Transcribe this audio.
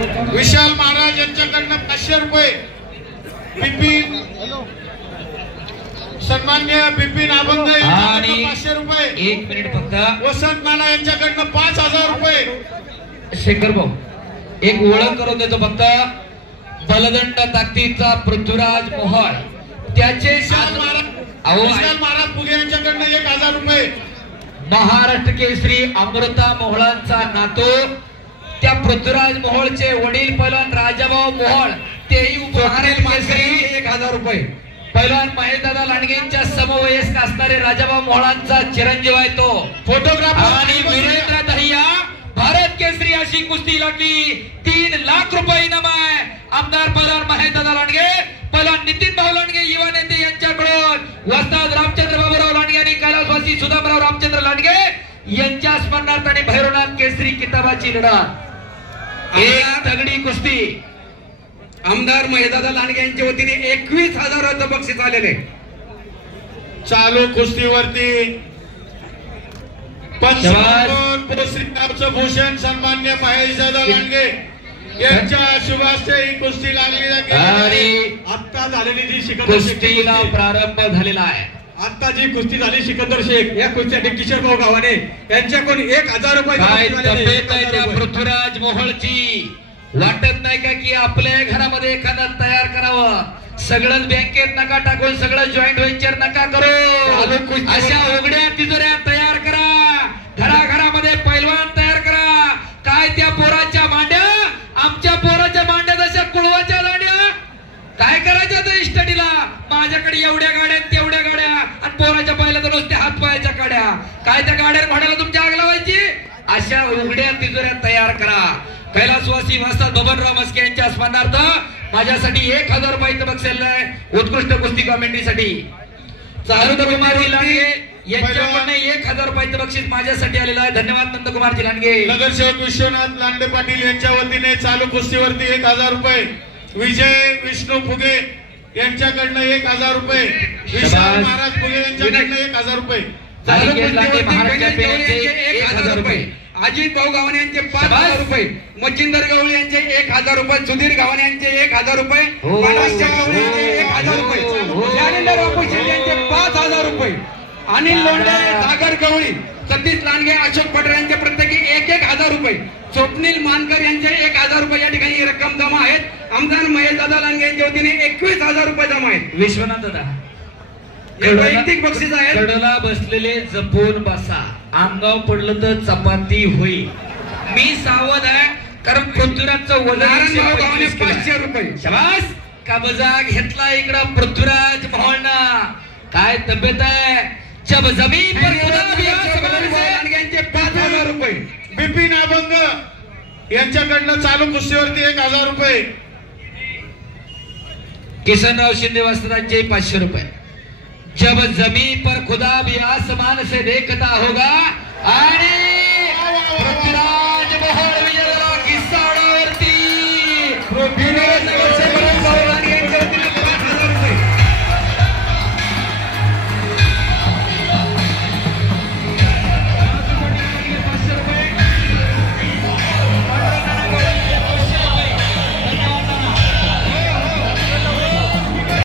विशाल महाराज यांच्याकडनं 500 रुपये, बिपिन सन्मान्य बिपिन अभंग यांच्याकडनं 500 रुपये, 1 मिनिट फक्त, वसंत नाना यांच्याकडनं 5000 रुपये। शेखर भाऊ एक ओळख करून देतो फक्त, बलदंड ताकदीचा पृथ्वीराज मोहोळ, त्याचे विशाल महाराज फुगे यांच्याकडनं 1000 रुपये, महाराष्ट्र केसरी अमृता मोहोळांचा नातू त्या पृथ्वीराज मोहोळचे वडील पैलवान राजाभाऊ मोहोळ, तेही महाराष्ट्र केसरी 1000 रुपये। पैलवान महेशदादा लांडगेंच्या समवयस्क असणारे राजाभाऊ मोहोळांचा चिरंजीव आहे तो फोटोग्राफर, आणि वीरेंद्र दहिया भारत केसरी अशी कुस्ती लागली, 3 लाख रुपये इनाम आहे। आमदार पैलवान महेशदादा लांडगे, पैलवान नितीन भाऊ लांडगे युवा नेते यांच्याकडून वस्ताद रामचंद्र बाबूराव लांडगे आणि कैलासवासी सुदामराव रामचंद्र लांडगे यांच्या स्मरणार्थ आणि भैरवनाथ केसरी किताबाची लढत, एक तगडी कुस्ती। आमदार महेशदादा लांडगे यांच्या वतीने 21,000 बक्षीस आलेले। चालू कुस्तीवरती पंचश्रीनाथचं भूषण सन्मान्य महेशदादा लांडगे यांच्या शुभास्ते ही कुस्ती लागली आणि आता झालेली जी कुस्तीला प्रारंभ झालेला आहे। आता जी कुस्ती झाली सिकंदर शेख या कुस्त्या किशोर भाऊ गावाने यांच्याकडून 1000 रुपये। काय तब्येत आहे त्या पृथ्वीराज मोहोळची, वाटत नाही का की आपल्या घरामध्ये एखादा तयार करावं, सगळं बँकेत नका टाकून, सगळं जॉईंट व्हेंचर नका करू, अशा उघड्या तिजोऱ्या तयार करा, घराघरामध्ये पैलवान तयार करा। काय त्या पोराच्या मांड्या, आमच्या पोराच्या मांड्या जशा कुळवाच्या लांड्या, काय करायचं तर स्टडीला, माझ्याकडे एवढ्या गाड्या तेवढ्या गाड्या, आणि पोराच्या पाहिल्या तर नुसत्या हातपायाच्या गाड्या, काय त्या गाड्या घोड्याला तुमच्या आग लावायची, अशा उघड्या तिजोऱ्या तयार करा। कैलासवासी वस्ताद बबनराव मस्के यांच्या स्मरणार्थ माझ्यासाठी 1000 रुपयाचं बक्षीस आहे, उत्कृष्ट कुस्ती कॉमेंट्रीसाठी। चारुकुमारजी लांडगे यांच्याकडून 1000 रुपयाचं बक्षीस माझ्यासाठी आलेलं आहे, धन्यवाद नंदकुमारजी लांडगे। नगरसेवक विश्वनाथ लांडे पाटील यांच्या वतीने चालू कुस्तीवरती 1000 रुपये, विजय विष्णू फुगे यांच्याकडनं 1000 रुपये, विशाल महाराज फुगे यांच्याकडनं 1000 रुपये, अजित भाऊ गावाने यांचे 5000 रुपये, मच्छिंदर गवळी यांचे 1000 रुपये, सुधीर गावाने यांचे 1000 रुपये, 1000 रुपये, ज्ञानेंद्र बापू शेट्टी यांचे 5000 रुपये, अनिल लोंढे, सागर गवळी, सतीश लांडगे, अशोक पटेल यांचे प्रत्येकी 1000 रुपये, स्वप्नील मानकर यांचे 1000 रुपये या ठिकाणी रक्कम जमा आहेत। आमदार महेशदादा लांडगे यांच्या वतीने 21,000 रुपये जमा आहेत। विश्वनाथ दादा वैयक्तिक बक्षीस आहे। कडला बसलेले जपून बसा, अंगाव पडलं तर चपाती होईल, मी सावध आहे, कारण पृथ्वीराजचं वजन 500 रुपये। शाबास, कब्जा घेतला इकडं पृथ्वीराज मोहोळनं, काय तब्येत आहे, जब जमीन पर खुदा भी आसमान से यांचे 5000 रुपये, बिपिन अभंग यांच्याकडनं चालू कुस्तीवरती 1000 रुपये, किसनराव शिंदे वस्त्रांचे 500 रुपये, जब जमीन पर खुदा भी आसमान से देखता होगा, आणि